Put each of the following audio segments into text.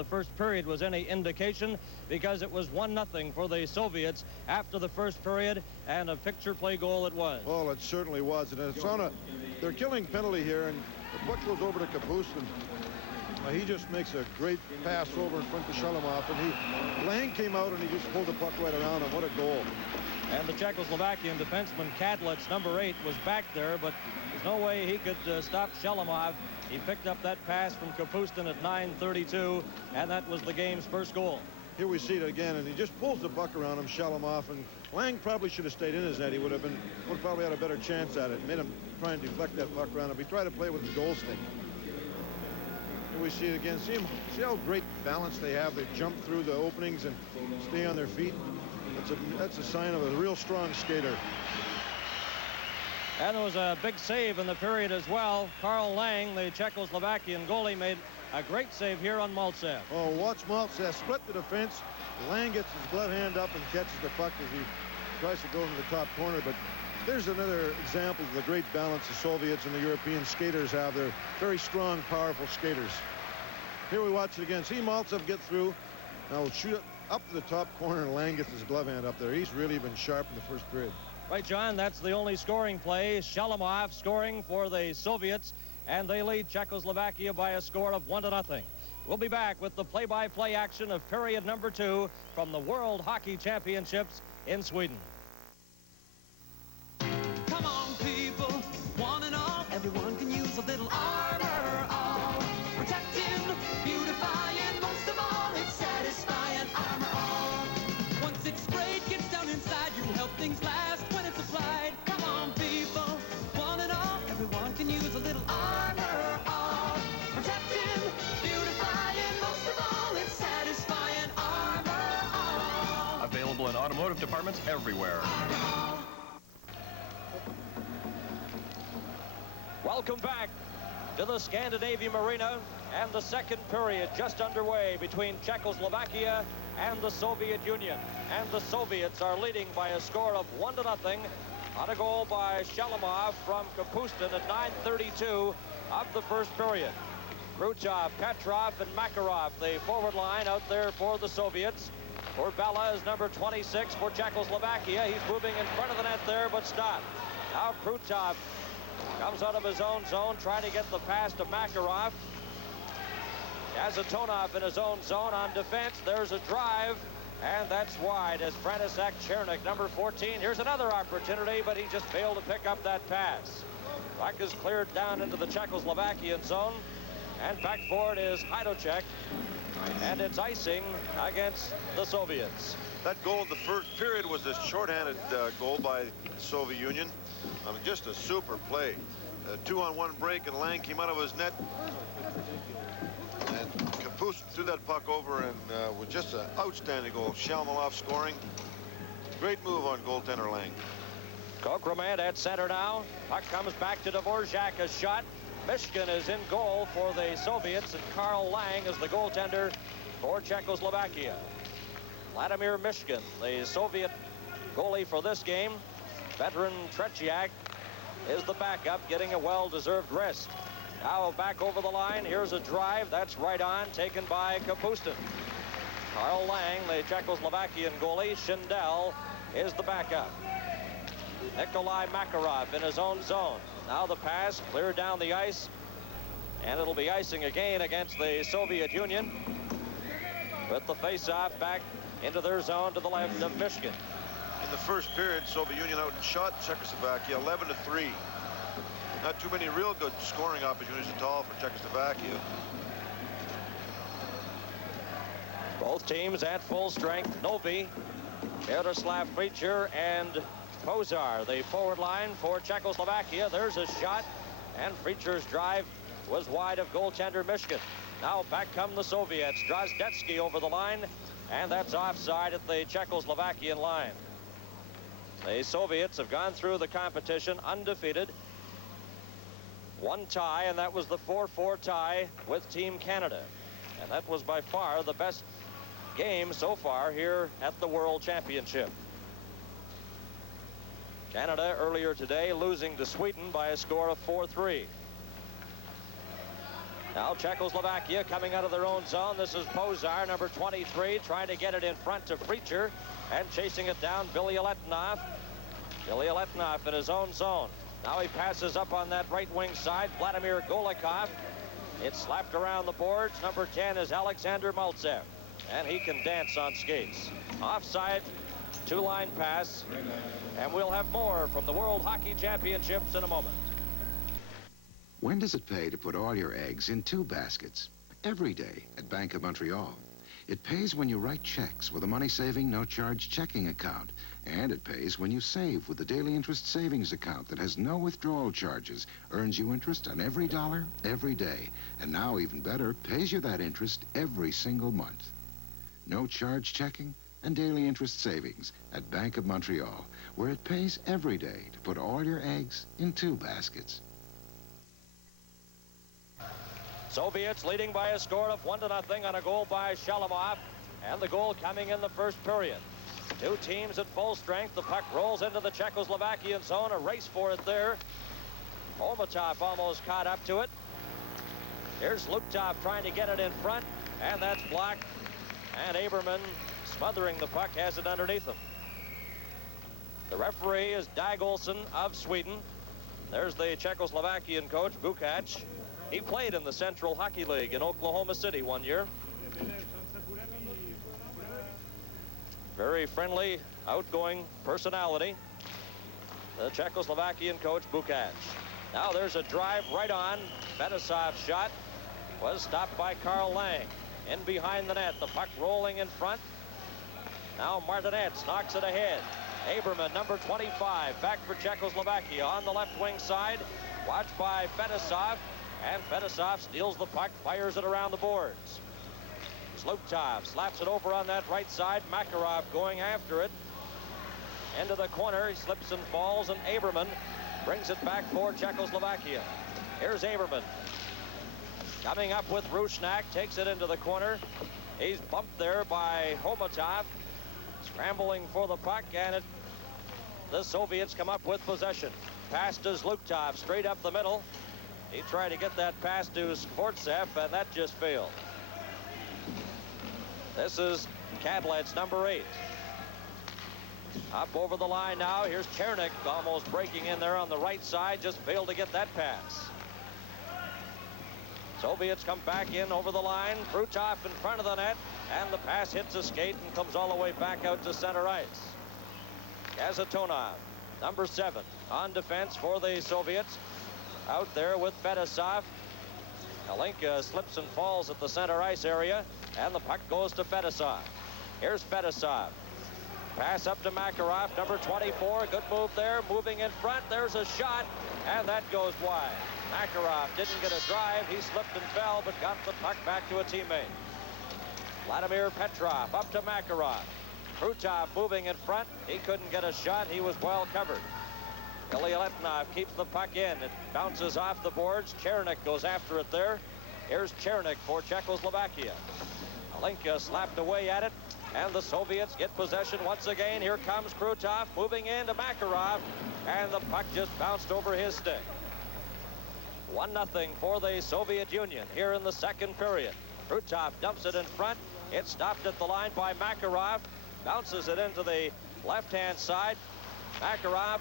The first period was any indication, because it was 1-0 for the Soviets after the first period, and a picture play goal it was. Well, it certainly was, and it's on they're killing penalty here, and the puck goes over to Kapustin. He just makes a great pass over in front of Shalomov, and Lang came out and he just pulled the puck right around him. What a goal. And the Czechoslovakian defenseman Kadlitz, number 8, was back there, but there's no way he could stop Shalomov. He picked up that pass from Kapustin at 9:32, and that was the game's first goal. Here we see it again, and he just pulls the puck around him, Shalomov, and Lang probably should have stayed in his net. He would have probably had a better chance at it. Made him try and deflect that puck around him. He tried to play with the goal stick. Here we see it again. See how great balance they have. They jump through the openings and stay on their feet. That's a sign of a real strong skater. And there was a big save in the period as well. Carl Lang, the Czechoslovakian goalie, made a great save here on Maltsev. Oh, watch Maltsev split the defense. Lang gets his glove hand up and catches the puck as he tries to go into the top corner. But there's another example of the great balance the Soviets and the European skaters have. They're very strong, powerful skaters. Here we watch it again. See Maltsev get through. Now we'll shoot up to the top corner, and Lang gets his glove hand up there. He's really been sharp in the first period. Right, John, that's the only scoring play. Shalomov scoring for the Soviets, and they lead Czechoslovakia by a score of 1-0. We'll be back with the play-by-play action of period number 2 from the World Hockey Championships in Sweden. Come on, people, one and all, everyone can use a little armor, all protecting, beautifying, most of all, it's satisfying. Armor all. Once it's sprayed, gets down inside, you help things last when it's applied. Come on, people, one and all, everyone can use a little armor, all protecting, beautifying, most of all, it's satisfying. Armor all. Available in automotive departments everywhere. Welcome back to the Scandinavium Arena, and the second period just underway between Czechoslovakia and the Soviet Union. And the Soviets are leading by a score of 1-0 on a goal by Shalomov from Kapustin at 9:32 of the first period. Khrushchev, Petrov, and Makarov, the forward line out there for the Soviets. Urbella is number 26 for Czechoslovakia. He's moving in front of the net there, but stopped. Now Khrushchev comes out of his own zone, trying to get the pass to Makarov. Azatonov in his own zone on defense. There's a drive, and that's wide as Franisak Chernik, number 14. Here's another opportunity, but he just failed to pick up that pass. Puck is cleared down into the Czechoslovakian zone, and back for it is Hajdocek, and it's icing against the Soviets. That goal in the first period was a shorthanded goal by the Soviet Union. I mean, just a super play. A 2-on-1 break, and Lang came out of his net. And Kapustin threw that puck over, and with just an outstanding goal. Shalomov scoring. Great move on goaltender Lang. Kokrment at center now. Puck comes back to Dvorak, a shot. Mishkin is in goal for the Soviets, and Carl Lang is the goaltender for Czechoslovakia. Vladimir Mishkin, the Soviet goalie for this game. Veteran Tretiak is the backup, getting a well-deserved rest. Now back over the line. Here's a drive. That's right on, taken by Kapustin. Carl Lang, the Czechoslovakian goalie. Schindel is the backup. Nikolai Makarov in his own zone. Now the pass cleared down the ice, and it'll be icing again against the Soviet Union. With the face-off back into their zone to the left of Mishkin. In the first period, Soviet Union outshot Czechoslovakia 11-3. Not too many real good scoring opportunities at all for Czechoslovakia. Both teams at full strength. Novi, Miroslav Fritcher, and Pozar, the forward line for Czechoslovakia. There's a shot, and Fritcher's drive was wide of goaltender Mishkin. Now back come the Soviets. Drozdetsky over the line, and that's offside at the Czechoslovakian line. The Soviets have gone through the competition undefeated. One tie, and that was the 4-4 tie with Team Canada. And that was by far the best game so far here at the World Championship. Canada earlier today losing to Sweden by a score of 4-3. Now Czechoslovakia coming out of their own zone. This is Pozar, number 23, trying to get it in front to Fritcher, and chasing it down, Billy Aletnov. Billy Aletnov in his own zone. Now he passes up on that right wing side, Vladimir Golikov. It's slapped around the boards. Number 10 is Alexander Maltsev, and he can dance on skates. Offside, two-line pass, and we'll have more from the World Hockey Championships in a moment. When does it pay to put all your eggs in 2 baskets? Every day at Bank of Montreal. It pays when you write checks with a money-saving, no-charge checking account. And it pays when you save with the daily interest savings account that has no withdrawal charges, earns you interest on every dollar, every day. And now, even better, pays you that interest every single month. No-charge checking and daily interest savings at Bank of Montreal, where it pays every day to put all your eggs in 2 baskets. Soviets leading by a score of 1-0 on a goal by Shalimov, and the goal coming in the first period. 2 teams at full strength. The puck rolls into the Czechoslovakian zone. A race for it there. Olmatov almost caught up to it. Here's Luktov trying to get it in front, and that's blocked. And Aberman, smothering the puck, has it underneath him. The referee is Dag Olsson of Sweden. There's the Czechoslovakian coach, Bukac. He played in the Central Hockey League in Oklahoma City one year. Very friendly, outgoing personality, the Czechoslovakian coach, Bukac. Now there's a drive right on. Fetisov's shot was stopped by Carl Lang. In behind the net, the puck rolling in front. Now Martinez knocks it ahead. Aberman, number 25, back for Czechoslovakia on the left wing side. Watched by Fetisov. And Fetisov steals the puck, fires it around the boards. Luktov slaps it over on that right side. Makarov going after it. Into the corner, he slips and falls, and Aberman brings it back for Czechoslovakia. Here's Aberman. Coming up with Rusnak, takes it into the corner. He's bumped there by Homatov. Scrambling for the puck, and the Soviets come up with possession. Pass to Luktov, straight up the middle. He tried to get that pass to Skvortsev, and that just failed. This is Kadlet's number 8. Up over the line now. Here's Chernik almost breaking in there on the right side. Just failed to get that pass. Soviets come back in over the line. Krutov in front of the net. And the pass hits a skate and comes all the way back out to center ice. Kazatonov, number 7, on defense for the Soviets. Out there with Fetisov. Kalinka slips and falls at the center ice area, and the puck goes to Fetisov. Here's Fetisov. Pass up to Makarov, number 24. Good move there, moving in front. There's a shot, and that goes wide. Makarov didn't get a drive. He slipped and fell, but got the puck back to a teammate. Vladimir Petrov up to Makarov. Krutov moving in front. He couldn't get a shot. He was well covered. Billy Aletnov keeps the puck in. It bounces off the boards. Chernik goes after it there. Here's Chernik for Czechoslovakia. Alinka slapped away at it, and the Soviets get possession once again. Here comes Krutov moving into Makarov, and the puck just bounced over his stick. 1-0 for the Soviet Union here in the second period. Krutov dumps it in front. It's stopped at the line by Makarov. Bounces it into the left-hand side. Makarov,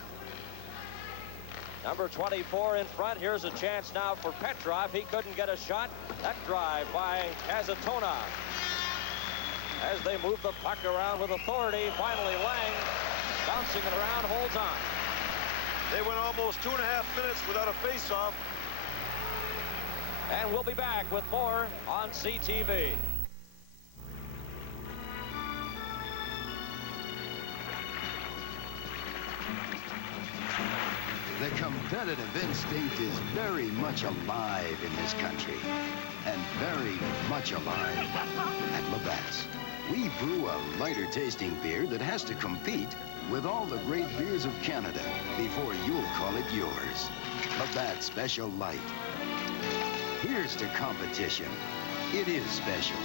number 24 in front. Here's a chance now for Petrov. He couldn't get a shot. That drive by Kazatonov. As they move the puck around with authority, finally Lang, bouncing it around, holds on. They went almost 2.5 minutes without a face-off. And we'll be back with more on CTV. The competitive instinct is very much alive in this country, and very much alive at Labatt's. We brew a lighter tasting beer that has to compete with all the great beers of Canada before you'll call it yours. Labatt Special Light. Here's to competition. It is special.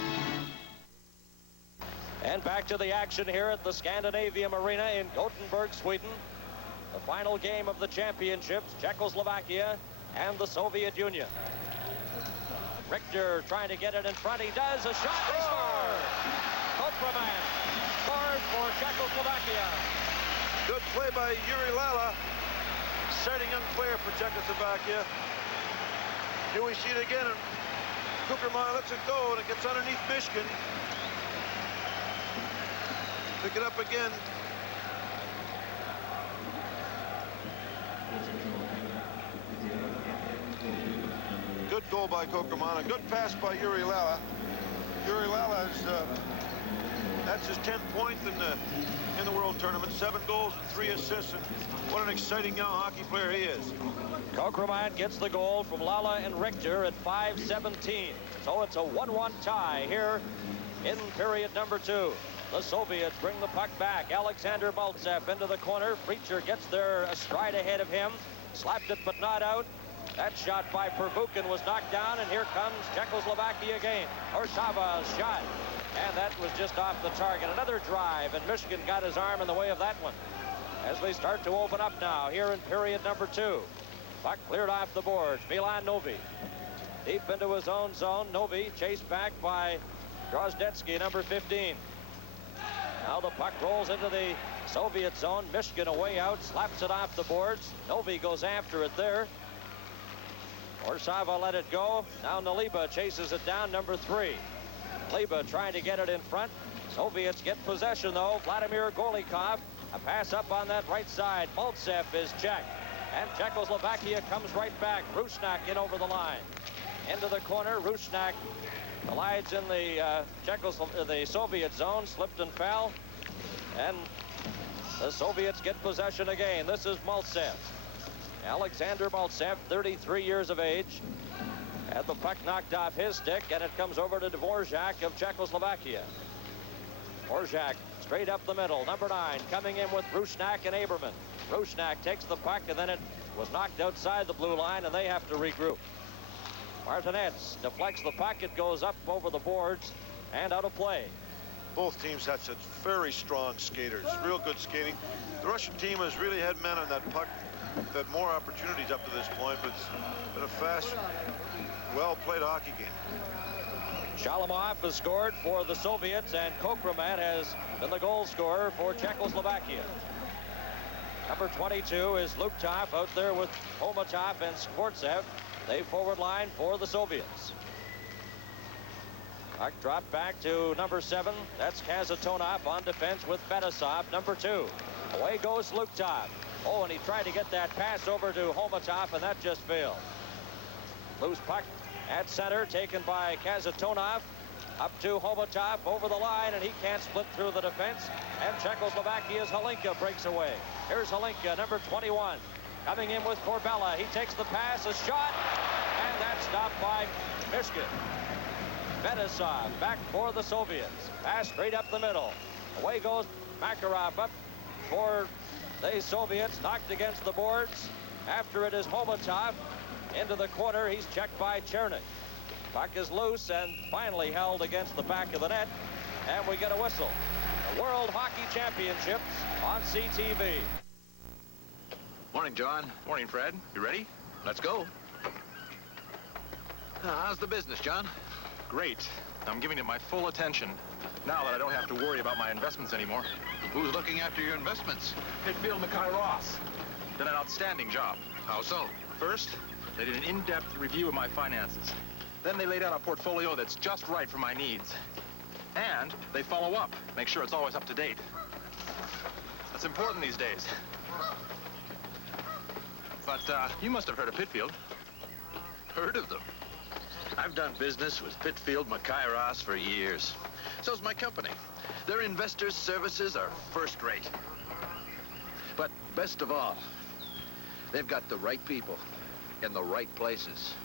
And back to the action here at the Scandinavium Arena in Gothenburg, Sweden. The final game of the championships, Czechoslovakia and the Soviet Union. Richter trying to get it in front. He does. A shot. They score. Kokreman scores for Czechoslovakia. Good play by Yuri Lala. Exciting young player for Czechoslovakia. Here we see it again, and Kokreman lets it go, and it gets underneath Mishkin. Pick it up again. Good goal by Kokreman. A good pass by Yuri Lala. Yuri Lala is that's his 10th point in the World Tournament. 7 goals and 3 assists. And what an exciting young hockey player he is. Kokreman gets the goal from Lala and Richter at 5:17. So it's a 1-1 tie here in period number 2. The Soviets bring the puck back. Alexander Maltsev into the corner. Fritcher gets there a stride ahead of him. Slapped it but not out. That shot by Pervukin was knocked down, and here comes Czechoslovakia again. Orsava's shot, and that was just off the target. Another drive, and Mishkin got his arm in the way of that one. As they start to open up now here in period number 2. Puck cleared off the boards. Milan Novi deep into his own zone. Novi chased back by Drozdetsky, number 15. Now the puck rolls into the Soviet zone. Mishkin away out, slaps it off the boards. Novi goes after it there. Orsava let it go. Now Naliba chases it down, number 3. Naliba trying to get it in front. Soviets get possession, though. Vladimir Golikov, a pass up on that right side. Maltsev is checked. And Czechoslovakia comes right back. Rusnak in over the line. Into the corner, Rusnak collides in the Soviet zone, slipped and fell. And the Soviets get possession again. This is Maltsev. Alexander Maltsev, 33 years of age, had the puck knocked off his stick, and it comes over to Dvorak of Czechoslovakia. Dvorak straight up the middle, number 9, coming in with Rusnak and Aberman. Rusnak takes the puck, and then it was knocked outside the blue line, and they have to regroup. Martinez deflects the puck. It goes up over the boards and out of play. Both teams had such very strong skaters, real good skating. The Russian team has really had men on that puck. They've had more opportunities up to this point, but it's been a fast, well-played hockey game. Shalimov has scored for the Soviets, and Kokremet has been the goal scorer for Czechoslovakia. Number 22 is Luktov out there with Homatov and Skvortsev. They forward line for the Soviets. Puck dropped back to number 7. That's Kazatonov on defense with Fetisov, number 2. Away goes Luktov. Oh, and he tried to get that pass over to Homatov, and that just failed. Loose puck at center, taken by Kazatonov. Up to Homatov, over the line, and he can't split through the defense. And Czechoslovakia's Halinka breaks away. Here's Halinka, number 21. Coming in with Korbella. He takes the pass, a shot, and that's stopped by Mishkin. Fetisov back for the Soviets. Pass straight up the middle. Away goes Makarov up for the Soviets, knocked against the boards. After it is Homatov into the corner. He's checked by Chernik. Puck is loose and finally held against the back of the net, and we get a whistle. The World Hockey Championships on CTV. Morning, John. Morning, Fred. You ready? Let's go. How's the business, John? Great. I'm giving it my full attention now that I don't have to worry about my investments anymore. Who's looking after your investments? Pitfield Mackay Ross did an outstanding job. How so? First, they did an in-depth review of my finances. Then they laid out a portfolio that's just right for my needs. And they follow up, make sure it's always up to date. That's important these days. But you must have heard of Pitfield. Heard of them? I've done business with Pitfield Mackay Ross for years. So's my company. Their investors' services are first rate. But best of all, they've got the right people in the right places.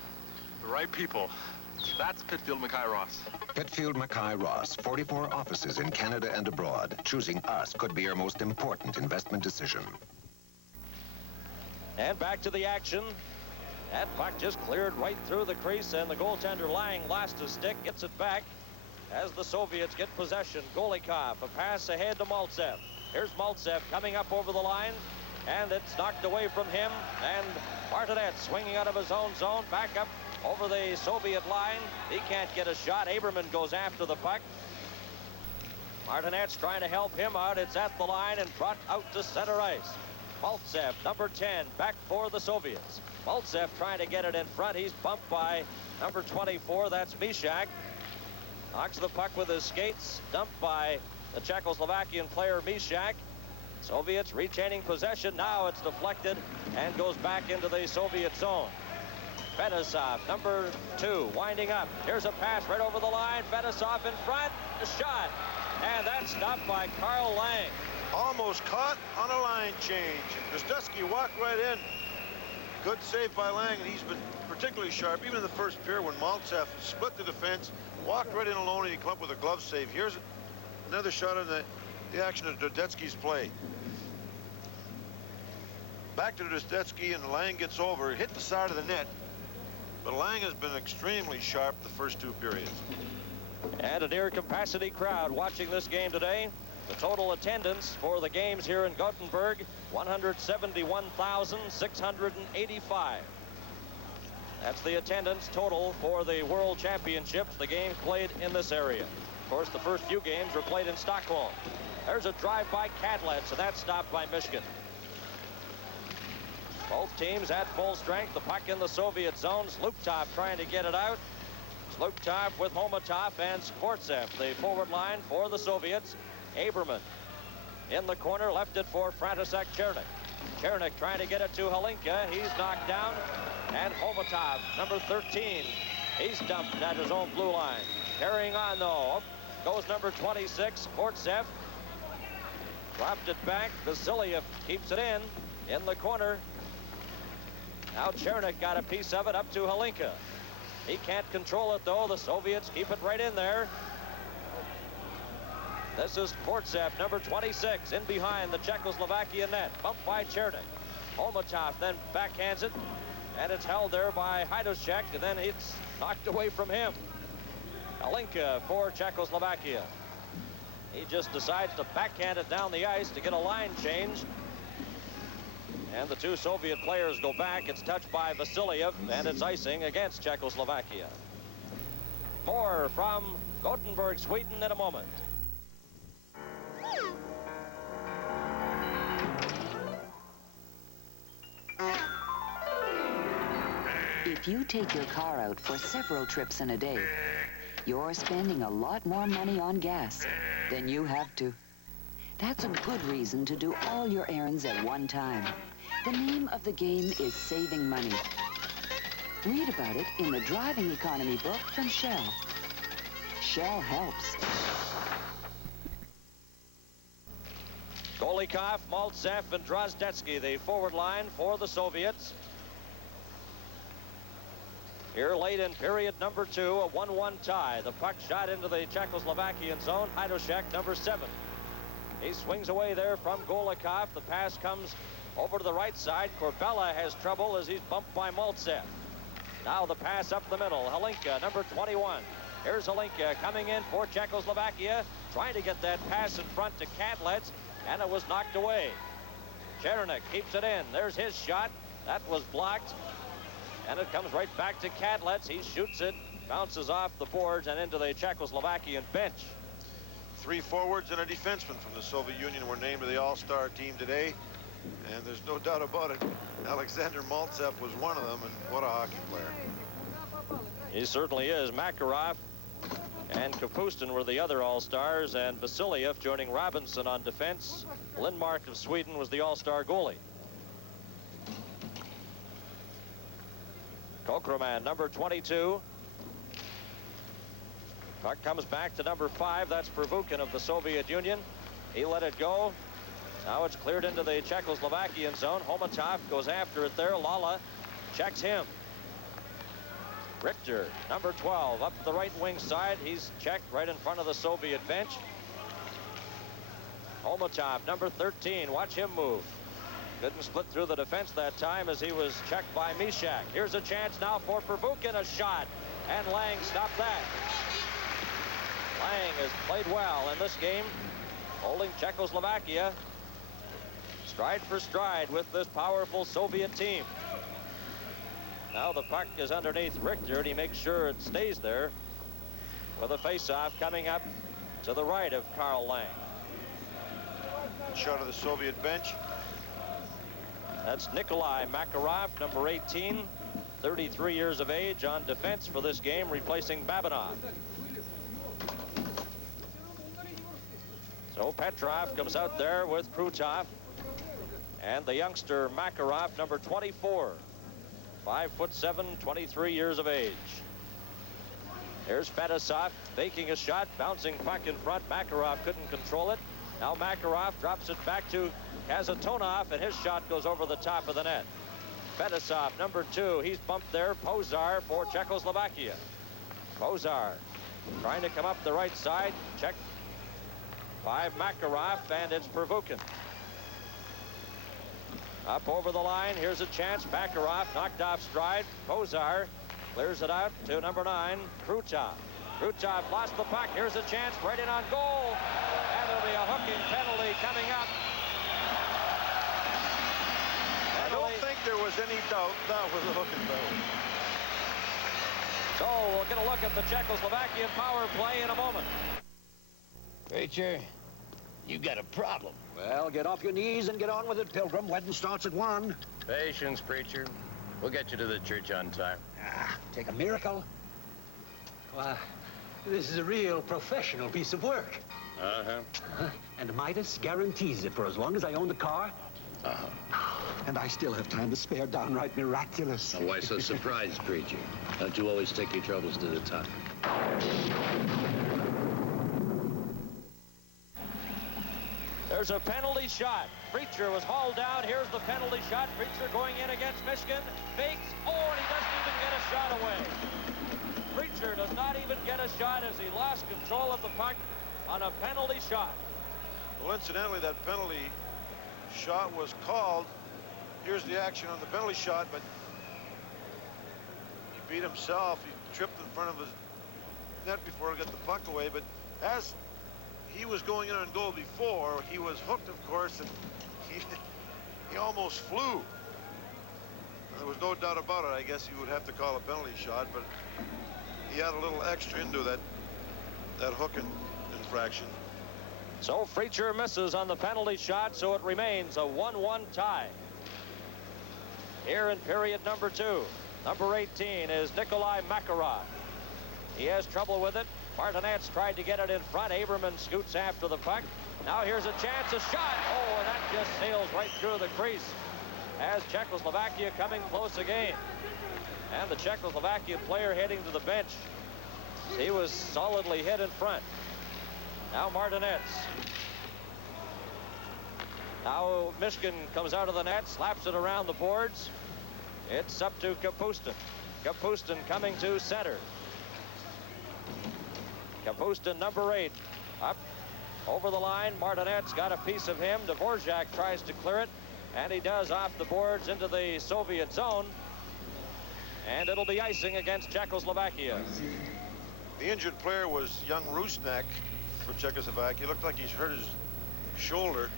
The right people. That's Pitfield Mackay Ross. Pitfield Mackay Ross, 44 offices in Canada and abroad. Choosing us could be your most important investment decision. And back to the action. That puck just cleared right through the crease, and the goaltender Lang lost his stick, gets it back as the Soviets get possession. Golikov, a pass ahead to Maltsev. Here's Maltsev coming up over the line, and it's knocked away from him, and Martinet swinging out of his own zone, back up over the Soviet line. He can't get a shot. Aberman goes after the puck. Martinet's trying to help him out. It's at the line and brought out to center ice. Maltsev, number 10, back for the Soviets. Maltsev trying to get it in front. He's bumped by number 24. That's Mishak. Knocks the puck with his skates. Dumped by the Czechoslovakian player Mishak. Soviets retaining possession. Now it's deflected and goes back into the Soviet zone. Fetisov, number 2, winding up. Here's a pass right over the line. Fetisov in front. A shot. And that's stopped by Carl Lang. Almost caught on a line change. Krasdetsky walked right in. Good save by Lang, and he's been particularly sharp, even in the first period when Maltsev split the defense, walked right in alone, and he come up with a glove save. Here's another shot on the action of Krasdetsky's play. Back to Krasdetsky, and Lang gets over, hit the side of the net. But Lang has been extremely sharp the first 2 periods. And a near capacity crowd watching this game today. The total attendance for the games here in Gothenburg, 171,685. That's the attendance total for the World Championships, the games played in this area. Of course, the first few games were played in Stockholm. There's a drive by Kadlec, and that's stopped by Michigan. Both teams at full strength. The puck in the Soviet zone. Sluptov trying to get it out. Sluptov with Homatov and Skvortsev, the forward line for the Soviets. Aberman in the corner, left it for František Černík. Černík trying to get it to Hlinka. He's knocked down. And Homatov, number 13, he's dumped at his own blue line. Carrying on, though, goes number 26, Skvortsev. Dropped it back. Vasiliev keeps it in the corner. Now Černík got a piece of it up to Hlinka. He can't control it, though. The Soviets keep it right in there. This is Skvortsev, number 26, in behind the Czechoslovakian net. Bumped by Černík. Homatov then backhands it, and it's held there by Hajdúšek, and then it's knocked away from him. Hlinka for Czechoslovakia. He just decides to backhand it down the ice to get a line change. And the 2 Soviet players go back. It's touched by Vasiliev, and it's icing against Czechoslovakia. More from Gothenburg, Sweden in a moment. If you take your car out for several trips in a day, you're spending a lot more money on gas than you have to. That's a good reason to do all your errands at one time. The name of the game is saving money. Read about it in the driving economy book from Shell. Shell helps. Golikov, Maltsev, and Drozdetsky, the forward line for the Soviets. Here late in period number 2, a 1-1 tie. The puck shot into the Czechoslovakian zone. Hajdúšek, number 7. He swings away there from Golikov. The pass comes over to the right side. Korbella has trouble as he's bumped by Maltsev. Now the pass up the middle. Hlinka, number 21. Here's Hlinka coming in for Czechoslovakia, trying to get that pass in front to Kadlec, and it was knocked away. Černík keeps it in. There's his shot. That was blocked. And it comes right back to Kadlec. He shoots it, bounces off the boards and into the Czechoslovakian bench. 3 forwards and a defenseman from the Soviet Union were named to the All-Star team today. And there's no doubt about it. Alexander Maltsev was one of them, and what a hockey player. He certainly is. Makarov and Kapustin were the other All-Stars, and Vasiliev joining Robinson on defense. Lindmark of Sweden was the All-Star goalie. Kokrment, number 22. Puck comes back to number 5. That's Pervukin of the Soviet Union. He let it go. Now it's cleared into the Czechoslovakian zone. Homatov goes after it there. Lala checks him. Rihter, number 12, up the right wing side. He's checked right in front of the Soviet bench. Homatov, number 13. Watch him move. Couldn't split through the defense that time as he was checked by Mishak. Here's a chance now for Pervukin. A shot. And Lang stopped that. Lang has played well in this game, holding Czechoslovakia stride for stride with this powerful Soviet team. Now the puck is underneath Richter, and he makes sure it stays there with a face-off coming up to the right of Carl Lang. Shot of the Soviet bench. That's Nikolai Makarov, number 18, 33 years of age, on defense for this game, replacing Babinov. So Petrov comes out there with Krutov, and the youngster Makarov, number 24, 5'7", 23 years of age. Here's Fedosov faking a shot, bouncing puck in front. Makarov couldn't control it. Now Makarov drops it back to Kazatonov, and his shot goes over the top of the net. Fedosov, number 2, he's bumped there. Pozar for Czechoslovakia. Pozar trying to come up the right side. Check by Makarov, and it's Pervukin. Up over the line, here's a chance. Makarov knocked off stride. Pozar clears it out to number 9, Krutov. Krutov lost the puck. Here's a chance, right in on goal. And there'll be a hooking penalty coming up. I don't think there was any doubt that was a hooking penalty. So we'll get a look at the Czechoslovakian power play in a moment. Fritcher, you got a problem. Well, get off your knees and get on with it, Pilgrim. Wedding starts at 1. Patience, preacher. We'll get you to the church on time. Take a miracle. Why, this is a real professional piece of work. Uh-huh. And Midas guarantees it for as long as I own the car. And I still have time to spare. Downright miraculous. Now, why so surprised, preacher? Don't you always take your troubles to the top? There's a penalty shot. Fritcher was hauled down. Here's the penalty shot. Fritcher going in against Michigan. Fakes. Oh, and he doesn't even get a shot away. Fritcher does not even get a shot as he lost control of the puck on a penalty shot. Well, incidentally, that penalty shot was called. Here's the action on the penalty shot, but he beat himself. He tripped in front of his net before he got the puck away, but as he was going in on goal before, he was hooked, of course, and he almost flew. There was no doubt about it. I guess he would have to call a penalty shot, but he had a little extra into that hooking infraction. So Fritcher misses on the penalty shot, so it remains a 1-1 tie. Here in period number 2, number 18 is Nikolai Makarov. He has trouble with it. Martinez tried to get it in front. Aberman scoots after the puck. Now here's a chance, a shot. Oh, and that just sails right through the crease as Czechoslovakia coming close again. And the Czechoslovakian player heading to the bench. He was solidly hit in front. Now Martinez. Now Michigan comes out of the net, slaps it around the boards. It's up to Kapustin. Kapustin coming to center. Kапustin, number 8, up over the line. Martinez got a piece of him. Dvorak tries to clear it, and he does off the boards into the Soviet zone. And it'll be icing against Czechoslovakia. The injured player was young Rusnak for Czechoslovakia. Looked like he's hurt his shoulder.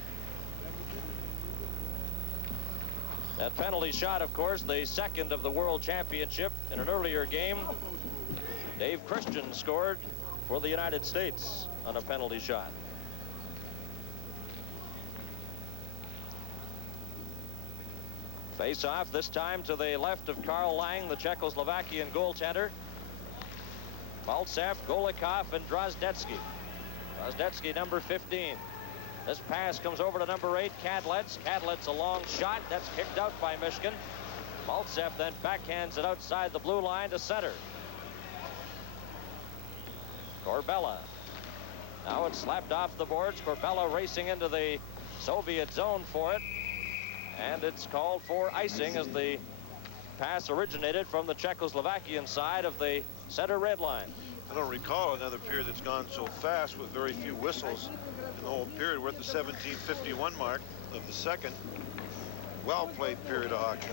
That penalty shot, of course, the second of the World Championship. In an earlier game, Dave Christian scored for the United States on a penalty shot. Face off this time to the left of Carl Lang, the Czechoslovakian goaltender. Maltsev, Golikov, and Drozdetsky. Drozdetsky, number 15. This pass comes over to number 8, Kadlets. Kadlets, a long shot. That's kicked out by Michigan. Maltsev then backhands it outside the blue line to center. Corbella. Now it's slapped off the boards. Corbella racing into the Soviet zone for it. And it's called for icing as the pass originated from the Czechoslovakian side of the center red line. I don't recall another period that's gone so fast with very few whistles in the whole period. We're at the 17:51 mark of the second. Well-played period of hockey.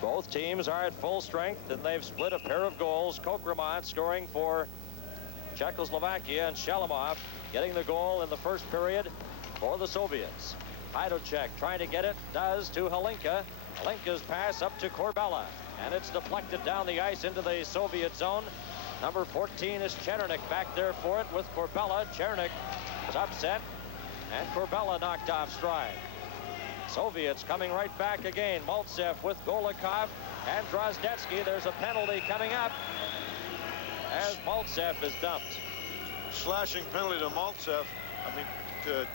Both teams are at full strength, and they've split a pair of goals. Kokrment scoring for Czechoslovakia, and Shalimov getting the goal in the first period for the Soviets. Hajdocek trying to get it, does to Halinka. Linka's pass up to Korbella, and it's deflected down the ice into the Soviet zone. Number 14 is Chernik back there for it with Korbella. Chernik is upset, and Korbella knocked off stride. Soviets coming right back again. Maltsev with Golikov and Drozdetsky. There's a penalty coming up as Maltsev is dumped. Slashing penalty to Maltsev. I mean, to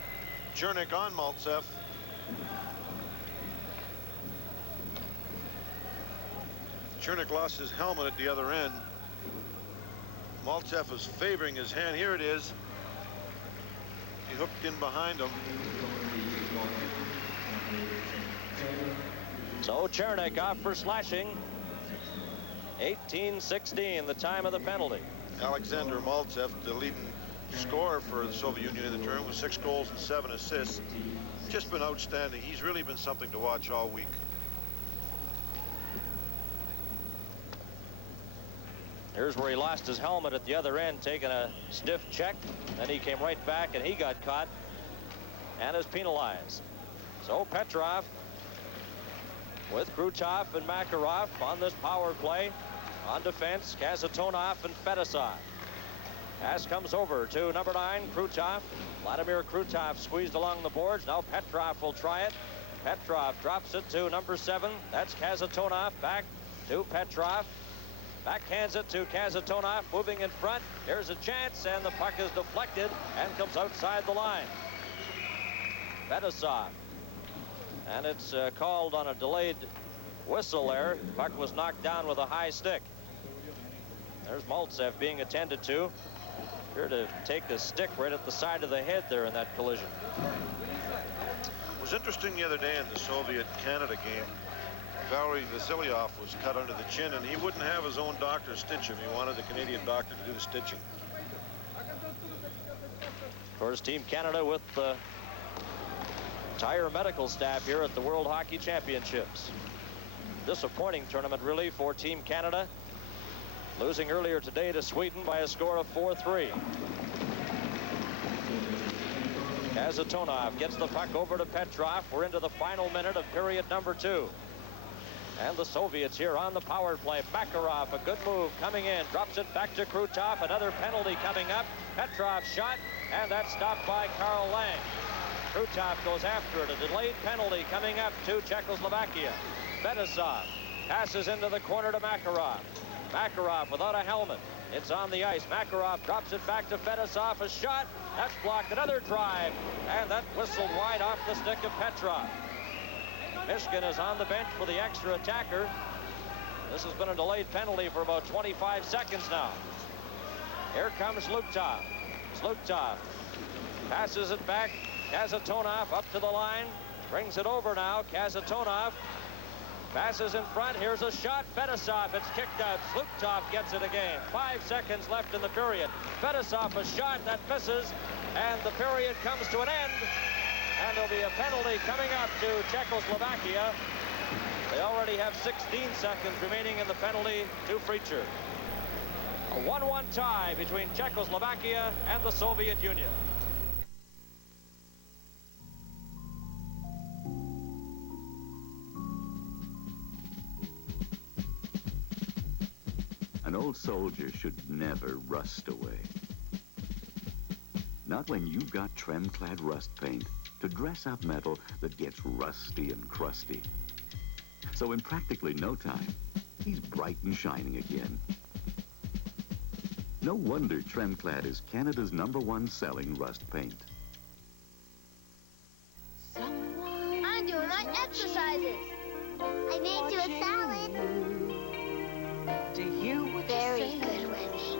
Chernik on Maltsev. Chernik lost his helmet at the other end. Maltsev was favoring his hand. Here it is. He hooked in behind him. So Chernik off for slashing. 18-16, the time of the penalty. Alexander Maltsev, the leading scorer for the Soviet Union in the tournament, with 6 goals and 7 assists. Just been outstanding. He's really been something to watch all week. Here's where he lost his helmet at the other end, taking a stiff check. Then he came right back and he got caught and is penalized. So Petrov with Krutov and Makarov on this power play. On defense, Kazatonov and Fedosov. Pass comes over to number 9, Krutov. Vladimir Krutov squeezed along the boards. Now Petrov will try it. Petrov drops it to number 7. That's Kazatonov. Back to Petrov. Backhands it to Kazatonov, moving in front. Here's a chance, and the puck is deflected and comes outside the line. Fedosov. And it's called on a delayed whistle there. Puck was knocked down with a high stick. There's Maltsev being attended to. Here to take a stick right at the side of the head there in that collision. It was interesting the other day in the Soviet-Canada game. Valery Vasilyov was cut under the chin, and he wouldn't have his own doctor stitch him. He wanted the Canadian doctor to do the stitching. Of course, Team Canada with the entire medical staff here at the World Hockey Championships. Disappointing tournament, really, for Team Canada. Losing earlier today to Sweden by a score of 4-3. Kazatonov gets the puck over to Petrov. We're into the final minute of period number 2. And the Soviets here on the power play. Makarov, a good move coming in. Drops it back to Krutov. Another penalty coming up. Petrov shot, and that's stopped by Karl Lang. Krutov goes after it. A delayed penalty coming up to Czechoslovakia. Fedosov passes into the corner to Makarov. Makarov without a helmet. It's on the ice. Makarov drops it back to Fedosov. A shot. That's blocked. Another drive. And that whistled wide off the stick of Petrov. Mishkin is on the bench for the extra attacker. This has been a delayed penalty for about 25 seconds now. Here comes Zlutov. Zlutov passes it back. Kazatonov up to the line. Brings it over now. Kazatonov passes in front. Here's a shot. Fedosov, it's kicked out. Zlutov gets it again. 5 seconds left in the period. Fedosov, a shot that misses, and the period comes to an end. And there'll be a penalty coming up to Czechoslovakia. They already have 16 seconds remaining in the penalty to Fritcher. A 1-1 tie between Czechoslovakia and the Soviet Union. An old soldier should never rust away. Not when you've got Trem-Clad rust paint to dress up metal that gets rusty and crusty. So in practically no time, he's bright and shining again. No wonder Trem-Clad is Canada's #1 selling rust paint. I'm doing my exercises. I made you a salad. Do you Very good, Wendy.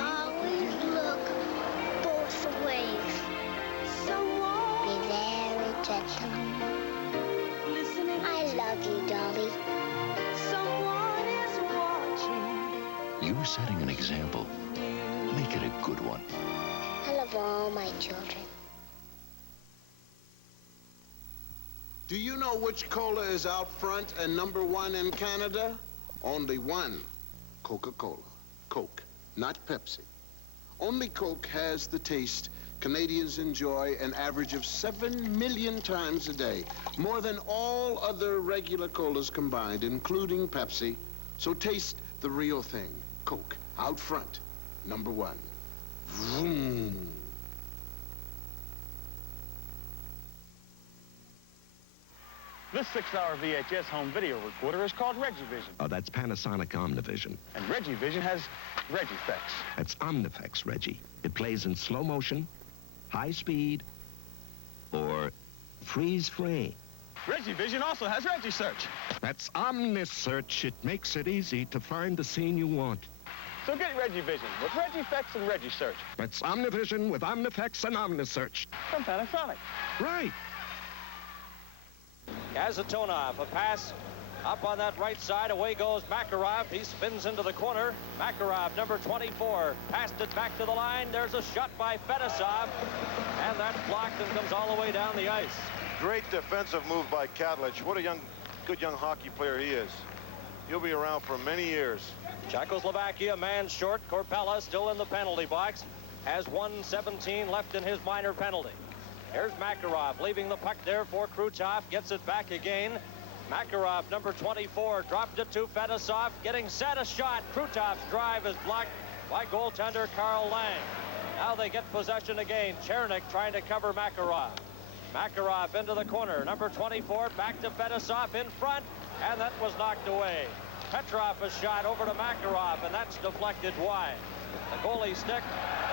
Always look both ways. Be very gentle. I love you, Dolly. Someone is watching. You're setting an example. Make it a good one. I love all my children. Do you know which cola is out front and #1 in Canada? Only one. Coca-Cola. Coke, not Pepsi. Only Coke has the taste Canadians enjoy an average of 7 million times a day, more than all other regular colas combined, including Pepsi. So taste the real thing. Coke, out front, number one. Vroom. This 6-hour VHS home video recorder is called Regivision. Oh, that's Panasonic Omnivision. And Regivision has Regiflex. That's Omniflex, Reggie. It plays in slow motion, high speed, or freeze frame. Regivision also has RegiSearch. That's Omnisearch. It makes it easy to find the scene you want. So get Regivision with Regiflex and RegiSearch. That's Omnivision with Omniflex and Omnisearch. From Panasonic. Right. Kazatonov, a pass up on that right side. Away goes Makarov. He spins into the corner. Makarov, number 24, passed it back to the line. There's a shot by Fedosov, and that's blocked and comes all the way down the ice. Great defensive move by Kadlec. What a good young hockey player he is. He'll be around for many years. Czechoslovakia, man short. Korpela still in the penalty box. Has 1:17 left in his minor penalty. Here's Makarov leaving the puck there for Krutov. Gets it back again. Makarov, number 24, dropped it to Fedosov. Getting set a shot. Krutov's drive is blocked by goaltender Carl Lang. Now they get possession again. Chernik trying to cover Makarov. Makarov into the corner. Number 24 back to Fedosov in front. And that was knocked away. Petrov a shot over to Makarov, and that's deflected wide. The goalie stick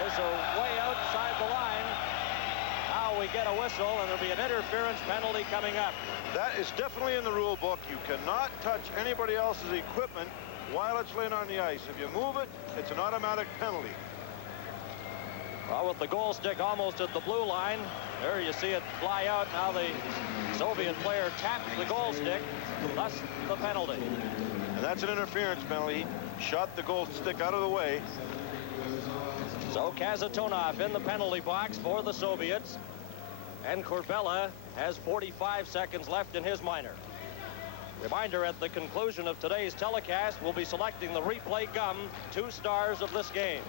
is way outside the line. Now we get a whistle, and there'll be an interference penalty coming up. That is definitely in the rule book. You cannot touch anybody else's equipment while it's laying on the ice. If you move it, it's an automatic penalty. Well, with the goal stick almost at the blue line, there you see it fly out. Now the Soviet player taps the goal stick, thus the penalty. And that's an interference penalty. He shot the goal stick out of the way. So Kazatonov in the penalty box for the Soviets. And Korpela has 45 seconds left in his minor. Reminder, at the conclusion of today's telecast, we'll be selecting the replay gum 2 stars of this game.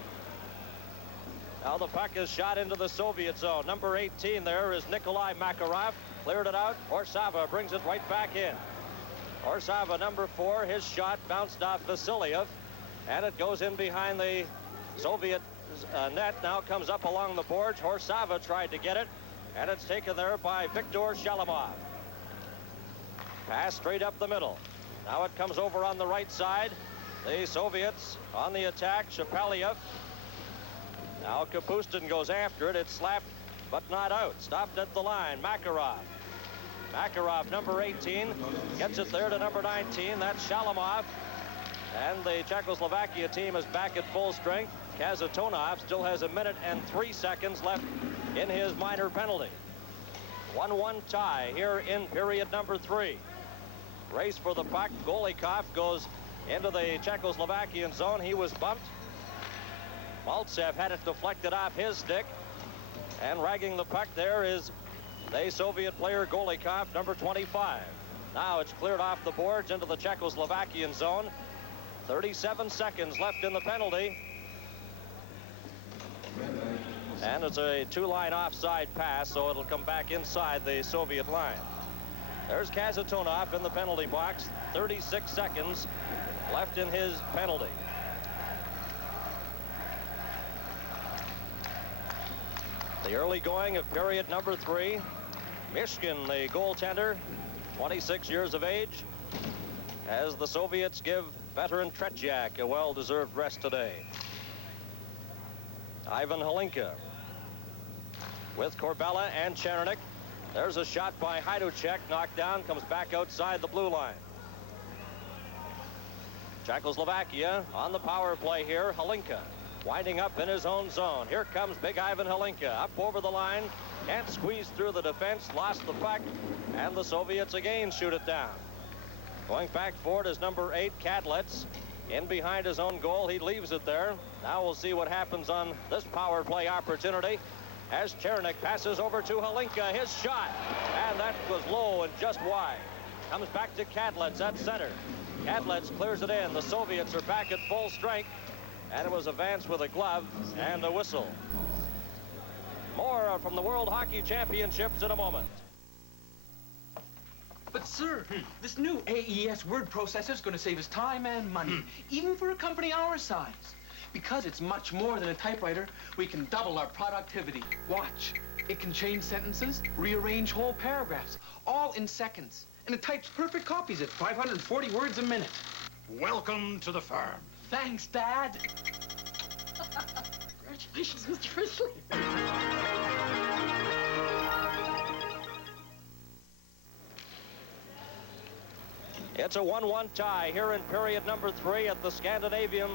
Now the puck is shot into the Soviet zone. Number 18 there is Nikolai Makarov. Cleared it out. Orsava brings it right back in. Orsava, number 4, his shot bounced off Vasiliev. And it goes in behind the Soviet net. Now comes up along the boards. Orsava tried to get it. And it's taken there by Viktor Shalimov. Pass straight up the middle. Now it comes over on the right side. The Soviets on the attack. Shapaliev. Now Kapustin goes after it. It's slapped, but not out. Stopped at the line. Makarov. Makarov, number 18, gets it there to number 19. That's Shalimov. And the Czechoslovakia team is back at full strength. Kazatonov still has 1 minute and 3 seconds left in his minor penalty. 1-1 tie here in period number 3. Race for the puck. Golikov goes into the Czechoslovakian zone. He was bumped. Maltsev had it deflected off his stick. And ragging the puck there is the Soviet player Golikov, number 25. Now it's cleared off the boards into the Czechoslovakian zone. 37 seconds left in the penalty. And it's a 2-line offside pass, so it'll come back inside the Soviet line. There's Kazatonov in the penalty box. 36 seconds left in his penalty. The early going of period number 3. Mishkin, the goaltender, 26 years of age, as the Soviets give veteran Tretiak a well-deserved rest today. Ivan Halinka with Korbela and Chernik. There's a shot by Hajduček, knocked down, comes back outside the blue line. Czechoslovakia on the power play here. Halinka winding up in his own zone. Here comes big Ivan Halinka up over the line. Can't squeeze through the defense, lost the puck, and the Soviets again shoot it down. Going back for it is number 8, Kadlec. In behind his own goal, he leaves it there. Now we'll see what happens on this power play opportunity as Chernik passes over to Halinka. His shot, and that was low and just wide. Comes back to Kadlec at center. Kadlec clears it in. The Soviets are back at full strength, and it was advanced with a glove and a whistle. More from the World Hockey Championships in a moment. But, sir, this new AES word processor is going to save us time and money, even for a company our size. Because it's much more than a typewriter, we can double our productivity. Watch. It can change sentences, rearrange whole paragraphs, all in seconds. And it types perfect copies at 540 words a minute. Welcome to the farm. Thanks, Dad. Congratulations, Mr. Frisley. It's a 1-1 tie here in period number 3 at the Scandinavium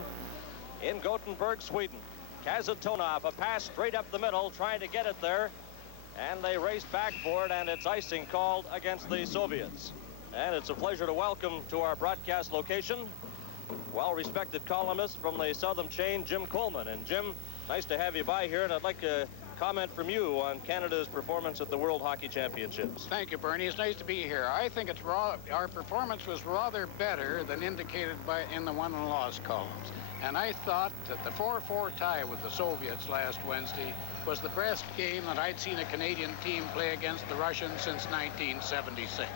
in Gothenburg, Sweden. Kazatonov, a pass straight up the middle, trying to get it there. And they race back for it, and it's icing called against the Soviets. And it's a pleasure to welcome to our broadcast location well-respected columnist from the Southern chain, Jim Coleman. And Jim, nice to have you by here, and I'd like a comment from you on Canada's performance at the World Hockey Championships. Thank you, Bernie. It's nice to be here. I think it's our performance was rather better than indicated in the won and lost columns. And I thought that the 4-4 tie with the Soviets last Wednesday was the best game that I'd seen a Canadian team play against the Russians since 1976.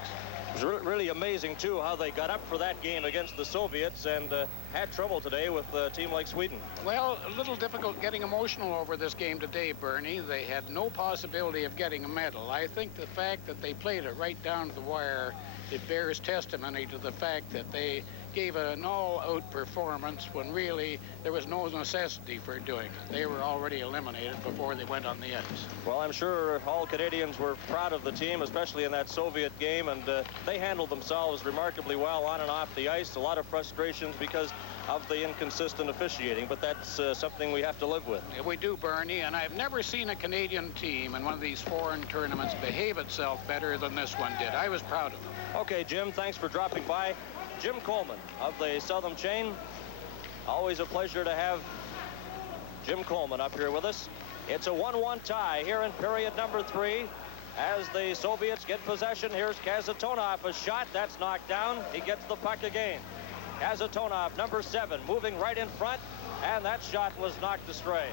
It was really amazing, too, how they got up for that game against the Soviets and had trouble today with a team like Sweden. Well, a little difficult getting emotional over this game today, Bernie. They had no possibility of getting a medal. I think the fact that they played it right down to the wire, it bears testimony to the fact that they gave an all-out performance when really there was no necessity for doing it. They were already eliminated before they went on the ice. Well, I'm sure all Canadians were proud of the team, especially in that Soviet game, and they handled themselves remarkably well on and off the ice. A lot of frustrations because of the inconsistent officiating, but that's something we have to live with. We do, Bernie, and I've never seen a Canadian team in one of these foreign tournaments behave itself better than this one did. I was proud of them. Okay, Jim, thanks for dropping by. Jim Coleman of the Southern chain. Always a pleasure to have Jim Coleman up here with us. It's a 1-1 tie here in period number 3 as the Soviets get possession. Here's Kazatonov, a shot that's knocked down. He gets the puck again. Kazatonov, number 7, moving right in front, and that shot was knocked astray.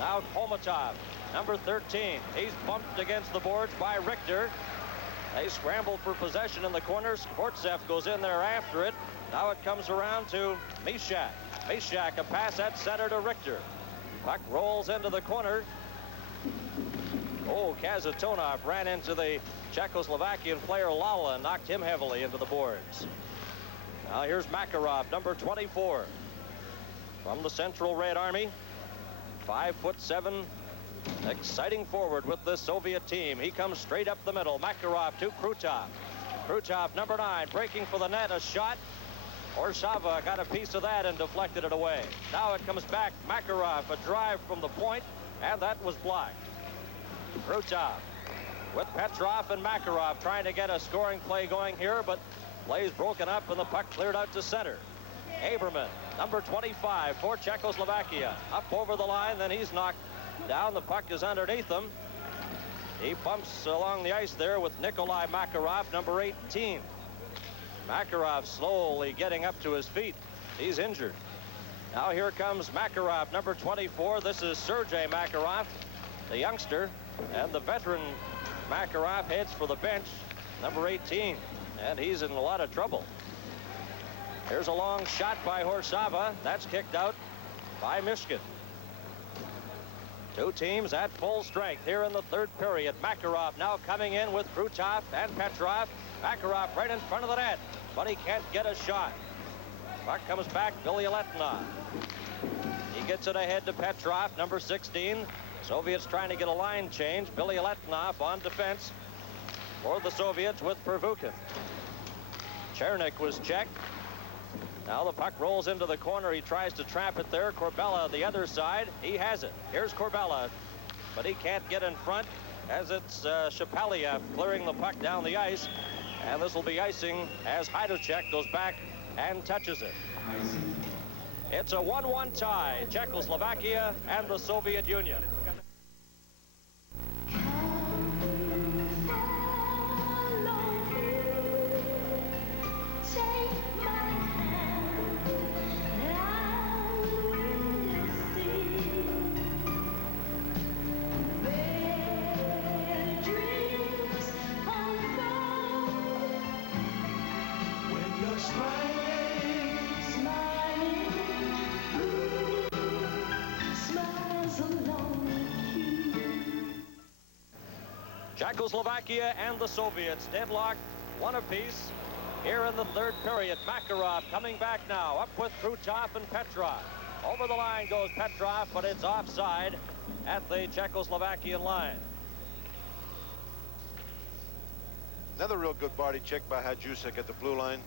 Now Komatov, number 13. He's bumped against the boards by Rihter. They scramble for possession in the corners. Kortsev goes in there after it. Now it comes around to Mishak. Mishak, a pass at center to Rihter. Puck rolls into the corner. Oh, Kazatonov ran into the Czechoslovakian player Lala and knocked him heavily into the boards. Now here's Makarov, number 24. From the Central Red Army. 5'7". Exciting forward with the Soviet team. He comes straight up the middle. Makarov to Krutov. Krutov, number 9, breaking for the net. A shot. Orsava got a piece of that and deflected it away. Now it comes back. Makarov, a drive from the point, and that was blocked. Krutov with Petrov and Makarov trying to get a scoring play going here, but play's broken up and the puck cleared out to center. Aberman, number 25 for Czechoslovakia. Up over the line, then he's knocked down. The puck is underneath him. He bumps along the ice there with Nikolai Makarov, number 18. Makarov slowly getting up to his feet. He's injured. Now here comes Makarov, number 24. This is Sergei Makarov, the youngster, and the veteran Makarov heads for the bench, number 18, and he's in a lot of trouble. Here's a long shot by Horsava. That's kicked out by Mishkin. Two teams at full strength here in the third period. Makarov now coming in with Krutov and Petrov. Makarov right in front of the net, but he can't get a shot. Puck comes back, Billy Letna. He gets it ahead to Petrov, number 16. Soviets trying to get a line change. Billy Letnov on defense for the Soviets with Pervukin. Chernik was checked. Now the puck rolls into the corner. He tries to trap it there. Corbella the other side. He has it. Here's Corbella, but he can't get in front as it's Shapaliev clearing the puck down the ice. And this will be icing as Hajduk goes back and touches it. It's a 1-1 tie, Czechoslovakia and the Soviet Union. Czechoslovakia and the Soviets deadlocked, one apiece. Here in the third period, Makarov coming back now, up with Krutov and Petrov. Over the line goes Petrov, but it's offside at the Czechoslovakian line. Another real good body check by Hadjusek at the blue line.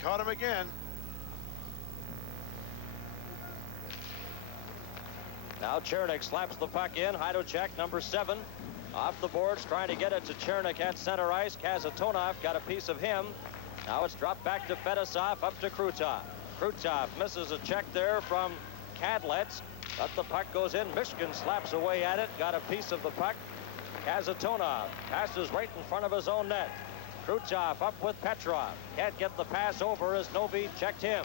Caught him again. Now Chernik slaps the puck in. Hajduk, number 7, off the boards, trying to get it to Chernik at center ice. Kazatonov got a piece of him. Now it's dropped back to Fedosov, up to Krutov. Krutov misses a check there from Kadlec, but the puck goes in. Mishkin slaps away at it, got a piece of the puck. Kazatonov passes right in front of his own net. Krutov up with Petrov. Can't get the pass over as Novi checked him.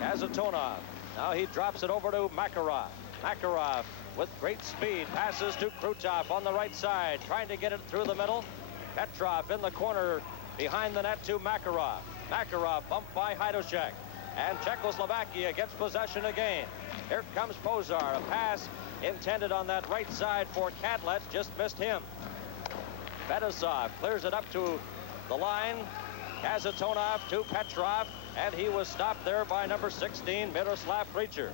Kazatonov. Now he drops it over to Makarov. Makarov with great speed passes to Krutov on the right side, trying to get it through the middle. Petrov in the corner behind the net to Makarov. Makarov bumped by Hajduk, and Czechoslovakia gets possession again. Here comes Pozar. A pass intended on that right side for Kadlec, just missed him. Fedosov clears it up to the line. Kazatonov to Petrov, and he was stopped there by number 16, Miroslav Fritcher.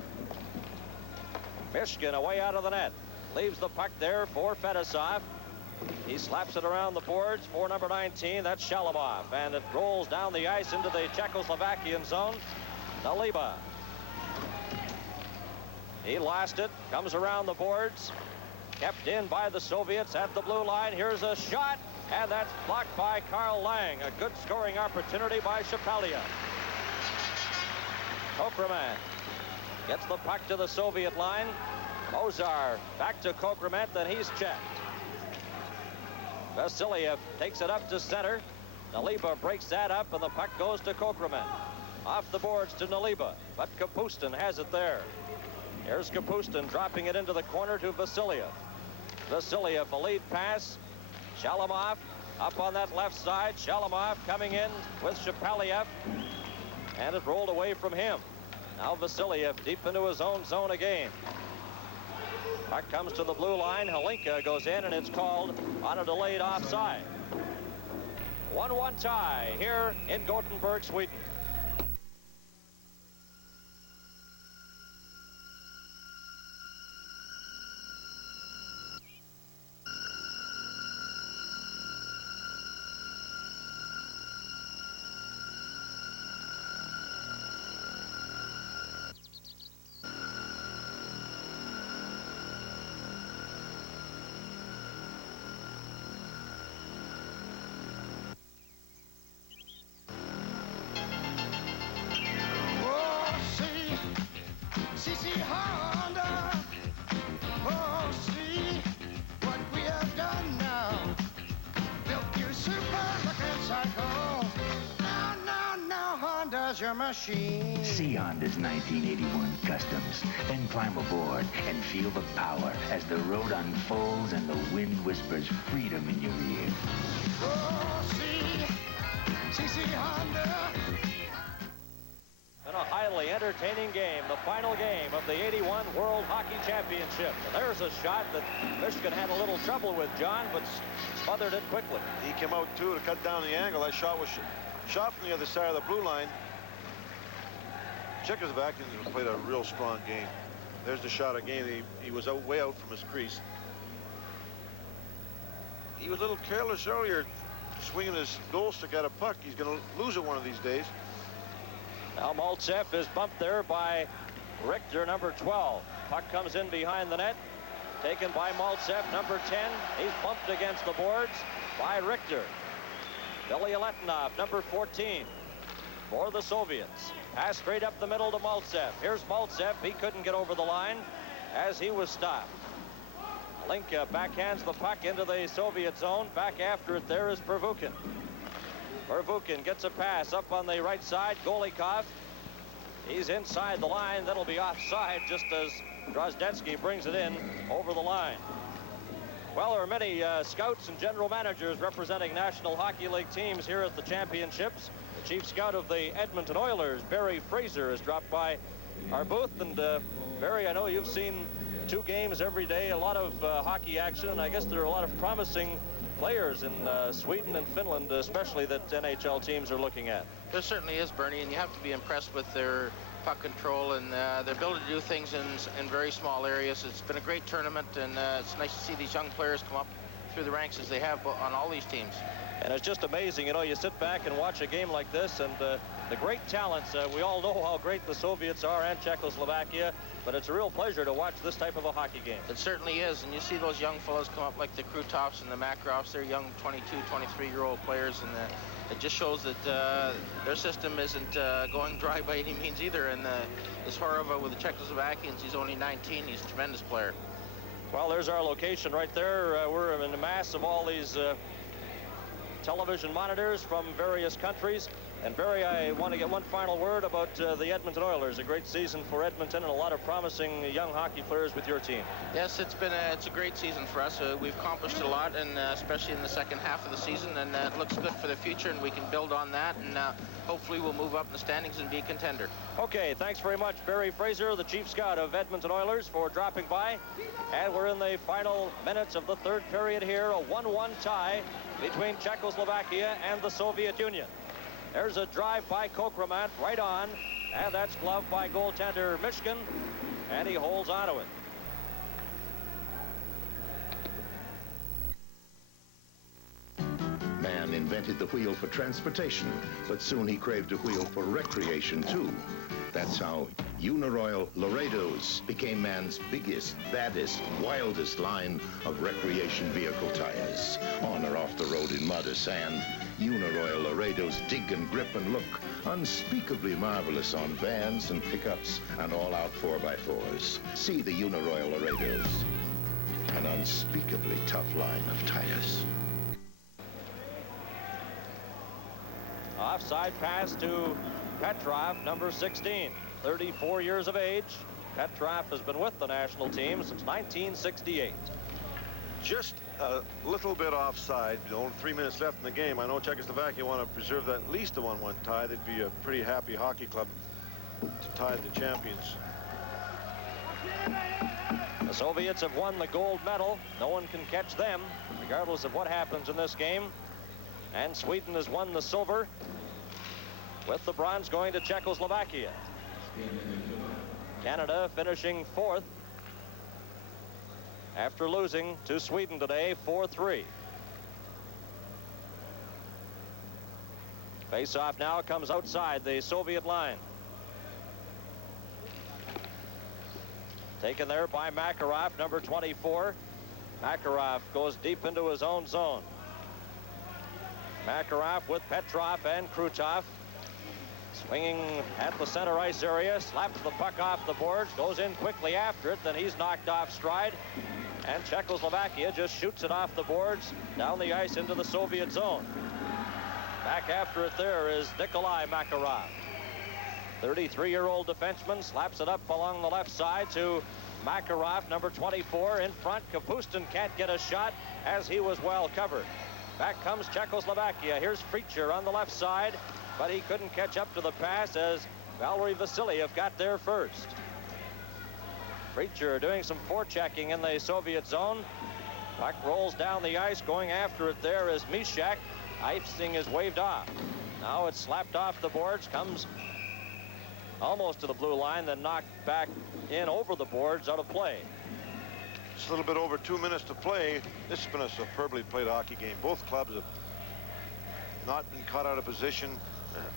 Mishkin away out of the net. Leaves the puck there for Fedosov. He slaps it around the boards for number 19, that's Shalimov, and it rolls down the ice into the Czechoslovakian zone. Naliba. He lost it, comes around the boards, kept in by the Soviets at the blue line. Here's a shot, and that's blocked by Karl Lang. A good scoring opportunity by Shapalia. Kokrment gets the puck to the Soviet line. Pozar back to Kokrment, and he's checked. Vasiliev takes it up to center. Naliba breaks that up, and the puck goes to Kokrment. Off the boards to Naliba, but Kapustin has it there. Here's Kapustin dropping it into the corner to Vasiliev. Vasiliev, a lead pass. Shalimov up on that left side. Shalimov coming in with Shapaliev, and it rolled away from him. Now Vasiliev deep into his own zone again. Puck comes to the blue line. Halinka goes in, and it's called on a delayed offside. 1-1 tie here in Gothenburg, Sweden. Your machine. See Honda's 1981 Customs. Then climb aboard and feel the power as the road unfolds and the wind whispers freedom in your ear. Oh, see Honda. And a highly entertaining game, the final game of the 81 World Hockey Championship. And there's a shot that Michigan had a little trouble with, John, but smothered it quickly. He came out, too, to cut down the angle. That shot was shot from the other side of the blue line. Czechoslovakians played a real strong game. There's the shot again. He was way out from his crease. He was a little careless earlier, swinging his goal stick at a puck. He's going to lose it one of these days. Now Maltsev is bumped there by Richter, number 12. Puck comes in behind the net, taken by Maltsev, number 10. He's bumped against the boards by Richter. Billy Aletinov, number 14, for the Soviets. Pass straight up the middle to Maltsev. Here's Maltsev. He couldn't get over the line as he was stopped. Linka backhands the puck into the Soviet zone. Back after it there is Pervukin. Pervukin gets a pass up on the right side. Golikov. He's inside the line. That'll be offside just as Drozdetsky brings it in over the line. Well, there are many scouts and general managers representing National Hockey League teams here at the championships. The chief scout of the Edmonton Oilers, Barry Fraser, has dropped by our booth. And Barry, I know you've seen 2 games every day, a lot of hockey action, and I guess there are a lot of promising players in Sweden and Finland, especially, that NHL teams are looking at. There certainly is, Bernie, and you have to be impressed with their puck control and their ability to do things in very small areas. It's been a great tournament, and it's nice to see these young players come up through the ranks as they have on all these teams. And it's just amazing, you know, you sit back and watch a game like this, and the great talents, we all know how great the Soviets are and Czechoslovakia, but it's a real pleasure to watch this type of a hockey game. It certainly is, and you see those young fellows come up like the Krutovs and the Makarovs. They're young 22, 23-year-old players, and it just shows that their system isn't going dry by any means either. And this Horova with the Czechoslovakians, he's only 19. He's a tremendous player. Well, there's our location right there. We're in a mass of all these television monitors from various countries. And Barry, I want to get one final word about the Edmonton Oilers. A great season for Edmonton and a lot of promising young hockey players with your team. Yes, it's a great season for us. We've accomplished a lot, and especially in the second half of the season, and it looks good for the future, and we can build on that, and hopefully we'll move up in the standings and be a contender. Okay, thanks very much, Barry Fraser, the chief scout of Edmonton Oilers, for dropping by. And we're in the final minutes of the third period here, a 1-1 tie between Czechoslovakia and the Soviet Union. There's a drive by Kokrment right on, and that's gloved by goaltender Mishkin, and he holds onto it. Man invented the wheel for transportation, but soon he craved a wheel for recreation too. That's how Uniroyal Laredos became man's biggest, baddest, wildest line of recreation vehicle tires. On or off the road in mud or sand, Uniroyal Laredos dig and grip and look unspeakably marvelous on vans and pickups and all-out 4x4s. See the Uniroyal Laredos, an unspeakably tough line of tires. Offside pass to Petrov, number 16, 34 years of age. Petrov has been with the national team since 1968. Just a little bit offside. Only 3 minutes left in the game. I know Czechoslovakia want to preserve that at least a 1-1 tie. They'd be a pretty happy hockey club to tie the champions. The Soviets have won the gold medal. No one can catch them, regardless of what happens in this game. And Sweden has won the silver, with the bronze going to Czechoslovakia. Canada finishing 4th after losing to Sweden today 4-3. Face-off now comes outside the Soviet line. Taken there by Makarov, number 24. Makarov goes deep into his own zone. Makarov with Petrov and Krutov. Swinging at the center ice area, slaps the puck off the boards, goes in quickly after it, then he's knocked off stride. And Czechoslovakia just shoots it off the boards, down the ice into the Soviet zone. Back after it there is Nikolai Makarov. 33-year-old defenseman slaps it up along the left side to Makarov, number 24, in front. Kapustin can't get a shot as he was well covered. Back comes Czechoslovakia. Here's Fritcher on the left side, but he couldn't catch up to the pass as Valery Vasiliev got there first. Fritcher doing some forechecking in the Soviet zone. Puck rolls down the ice. Going after it there is Mishak. Icing is waved off. Now it's slapped off the boards, comes almost to the blue line, then knocked back in over the boards, out of play. Just a little bit over 2 minutes to play. This has been a superbly played hockey game. Both clubs have not been caught out of position.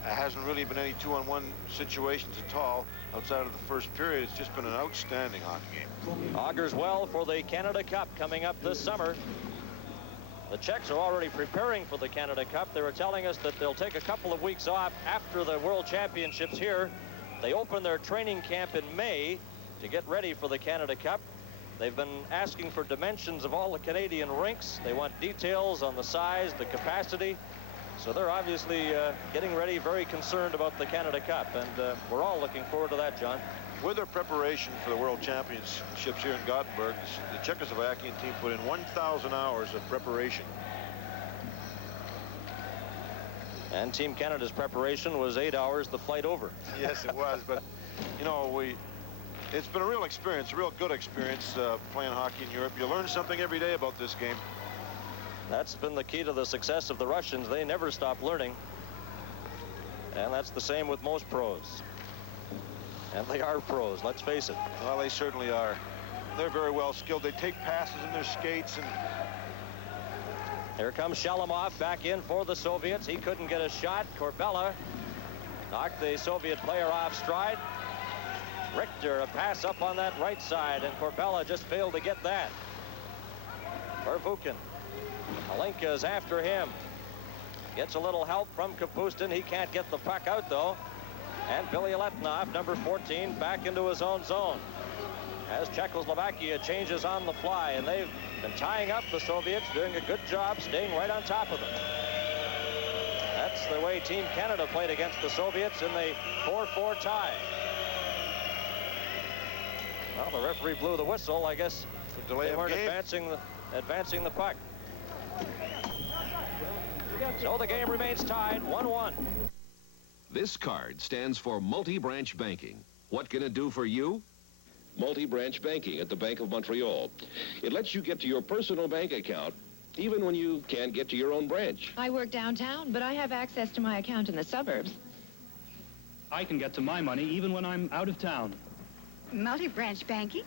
It hasn't really been any 2-on-1 situations at all outside of the first period. It's just been an outstanding hockey game. Augurs well for the Canada Cup coming up this summer. The Czechs are already preparing for the Canada Cup. They were telling us that they'll take a couple of weeks off after the World Championships here. They open their training camp in May to get ready for the Canada Cup. They've been asking for dimensions of all the Canadian rinks. They want details on the size, the capacity. So they're obviously getting ready, very concerned about the Canada Cup, and we're all looking forward to that, John. With their preparation for the World Championships here in Gothenburg, the Czechoslovakian team put in 1,000 hours of preparation. And Team Canada's preparation was 8 hours the flight over. Yes, it was, but, you know, It's been a real experience, a real good experience playing hockey in Europe. You learn something every day about this game. That's been the key to the success of the Russians. They never stop learning. And that's the same with most pros. And they are pros, let's face it. Well, they certainly are. They're very well skilled. They take passes in their skates. And here comes Shalimov back in for the Soviets. He couldn't get a shot. Korbella knocked the Soviet player off stride. Richter, a pass up on that right side, and Korbella just failed to get that. Vervukin. Alenka's after him. Gets a little help from Kapustin. He can't get the puck out, though. And Billy Letnov, number 14, back into his own zone. As Czechoslovakia changes on the fly, and they've been tying up the Soviets, doing a good job staying right on top of them. That's the way Team Canada played against the Soviets in the 4-4 tie. Well, the referee blew the whistle. I guess they weren't advancing the puck. So the game remains tied, 1-1. This card stands for multi-branch banking. What can it do for you? Multi-branch banking at the Bank of Montreal. It lets you get to your personal bank account even when you can't get to your own branch. I work downtown, but I have access to my account in the suburbs. I can get to my money even when I'm out of town. Multi-branch banking?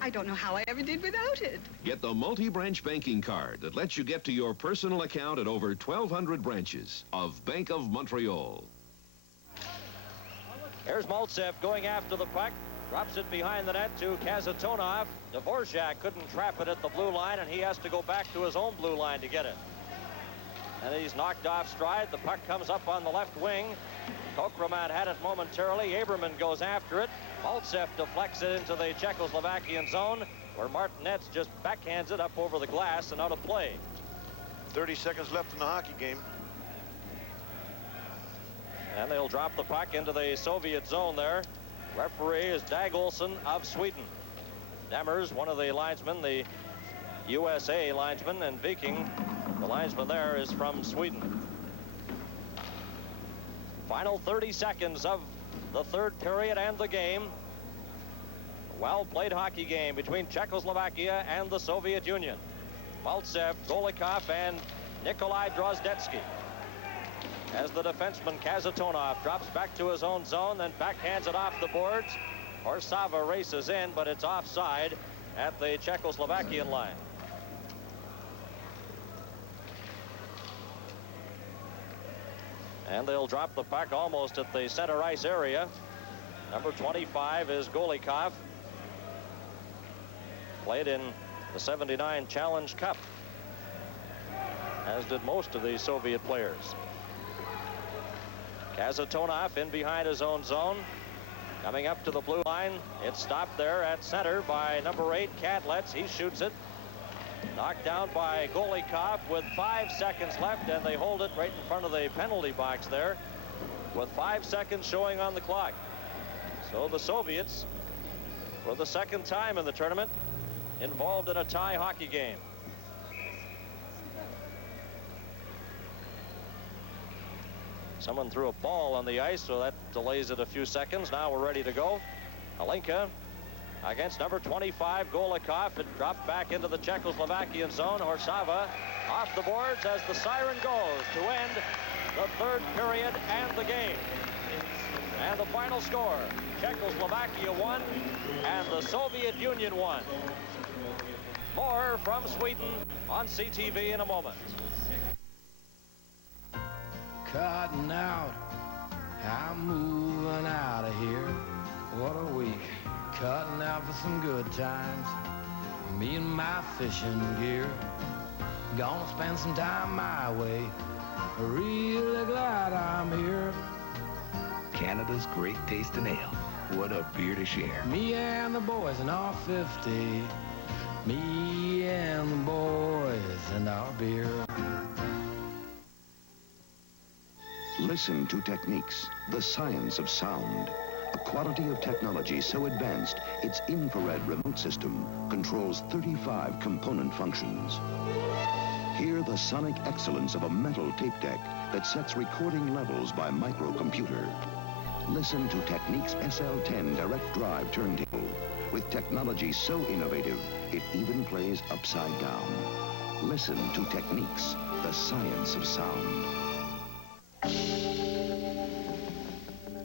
I don't know how I ever did without it. Get the multi-branch banking card that lets you get to your personal account at over 1,200 branches of Bank of Montreal. Here's Maltsev going after the puck. Drops it behind the net to Kazatonov. Dvorak couldn't trap it at the blue line, and he has to go back to his own blue line to get it. And he's knocked off stride. The puck comes up on the left wing. Kokrment had it momentarily. Aberman goes after it. Maltsev deflects it into the Czechoslovakian zone, where Martinez just backhands it up over the glass and out of play. 30 seconds left in the hockey game. And they'll drop the puck into the Soviet zone there. Referee is Dag Olsson of Sweden. Demers, one of the linesmen, the USA linesman, and Viking, the linesman there, is from Sweden. Final 30 seconds of the third period and the game. Well-played hockey game between Czechoslovakia and the Soviet Union. Maltsev, Golikov, and Nikolai Drozdetsky. As the defenseman Kazatonov drops back to his own zone, then backhands it off the boards. Orsava races in, but it's offside at the Czechoslovakian line. And they'll drop the puck almost at the center ice area. Number 25 is Golikov. Played in the '79 Challenge Cup, as did most of the Soviet players. Kazatonov in behind his own zone. Coming up to the blue line. It's stopped there at center by number 8, Kadlets. He shoots it. Knocked down by Golikov with 5 seconds left, and they hold it right in front of the penalty box there with 5 seconds showing on the clock. So the Soviets, for the second time in the tournament, involved in a tie hockey game. Someone threw a ball on the ice, so that delays it a few seconds. Now we're ready to go. Alenka against number 25, Golikov. It dropped back into the Czechoslovakian zone. Orsava off the boards as the siren goes to end the third period and the game. And the final score, Czechoslovakia won and the Soviet Union won. More from Sweden on CTV in a moment. Cutting out, I'm moving out of here. What a week, cutting out for some good times. Me and my fishing gear, gonna spend some time my way. Really glad I'm here. Canada's great tasting ale. What a beer to share. Me and the boys in our 50. Me and the boys and our beer. Listen to techniques, the science of sound. A quality of technology so advanced, its infrared remote system controls 35 component functions. Hear the sonic excellence of a metal tape deck that sets recording levels by microcomputer. Listen to Technique's SL10 direct drive turntable. Technology so innovative, it even plays upside down. Listen to techniques, the science of sound.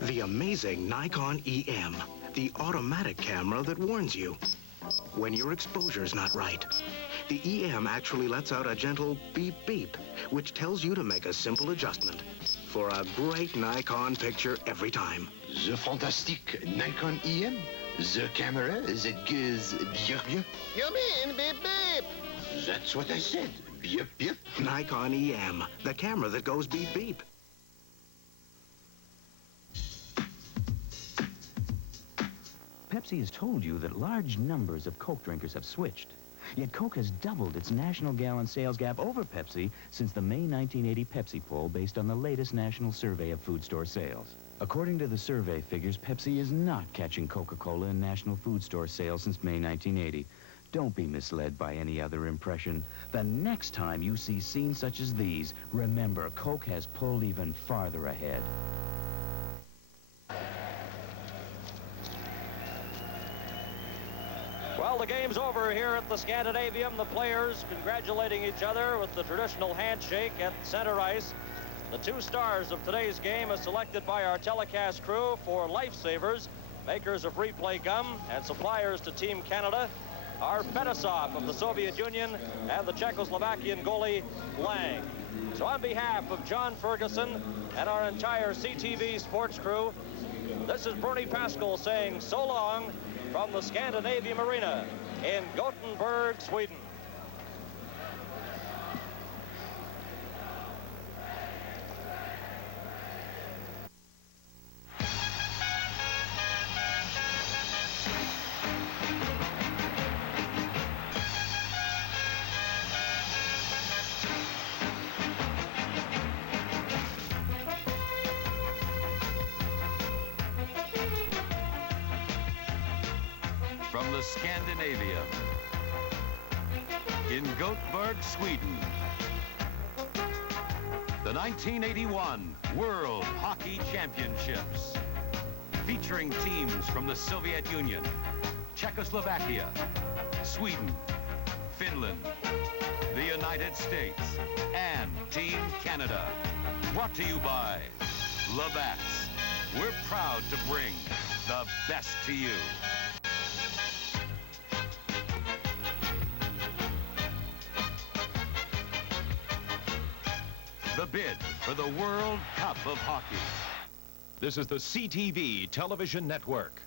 The amazing Nikon EM, the automatic camera that warns you when your exposure's not right. The EM actually lets out a gentle beep beep, which tells you to make a simple adjustment for a great Nikon picture every time. The fantastic Nikon EM, the camera that goes beep beep. You mean beep beep? That's what I said, beep beep. Nikon EM, the camera that goes beep beep. Pepsi has told you that large numbers of Coke drinkers have switched. Yet Coke has doubled its national gallon sales gap over Pepsi since the May 1980 Pepsi poll based on the latest national survey of food store sales. According to the survey figures, Pepsi is not catching Coca-Cola in national food store sales since May 1980. Don't be misled by any other impression. The next time you see scenes such as these, remember Coke has pulled even farther ahead. Well, the game's over here at the Scandinavium. The players congratulating each other with the traditional handshake at center ice. The two stars of today's game are selected by our telecast crew for lifesavers, makers of replay gum and suppliers to Team Canada, are Fetisov of the Soviet Union and the Czechoslovakian goalie Lang. So on behalf of John Ferguson and our entire CTV sports crew, this is Bernie Pascal saying so long from the Scandinavium Arena in Gothenburg, Sweden. From the Scandinavium in Gothenburg, Sweden, the 1981 World Hockey Championships, featuring teams from the Soviet Union, Czechoslovakia, Sweden, Finland, the United States, and Team Canada. Brought to you by Labatt's. We're proud to bring the best to you. The bid for the World Cup of Hockey. This is the CTV Television Network.